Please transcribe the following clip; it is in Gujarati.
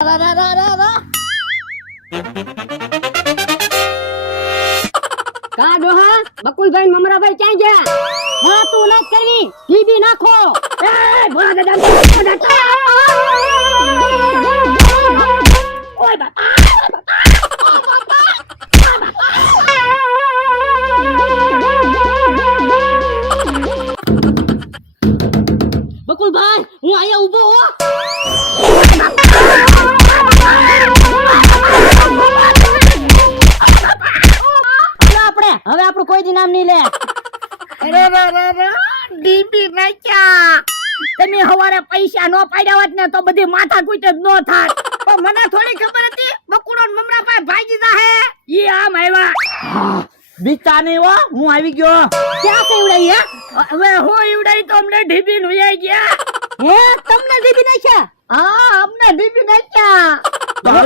કા ડોહા બકુલભાઈ મમરાભાઈ ક્યાં ગયા? હા તું ના કરવી ટીબી નાખો. એ ભોળા દાદા ઓય બાપા બકુલભાઈ હું અહીંયા ઊભો હો. હવે આપણું કોઈ જ નામ નહીં લે. ડીપી નાખ્યા. તમે હવારે પૈસા નો પાડ્યા હોત ને તો બધી માથા કૂટ જ નો થાત. પણ મને થોડી ખબર હતી બકુડો મમરા પાસે ભાગી જાહે. ઈ આમ આવ્યા. બીચા નહીં હો, હું આવી ગયો. ક્યાં છે ઉડાઈ હે? હવે હું ઈવડાઈ તો અમને ઢીબી નુયાઈ ગયા. હે તમને ડીપી નાખ્યા? હા અમને ઢીબી નાખ્યા.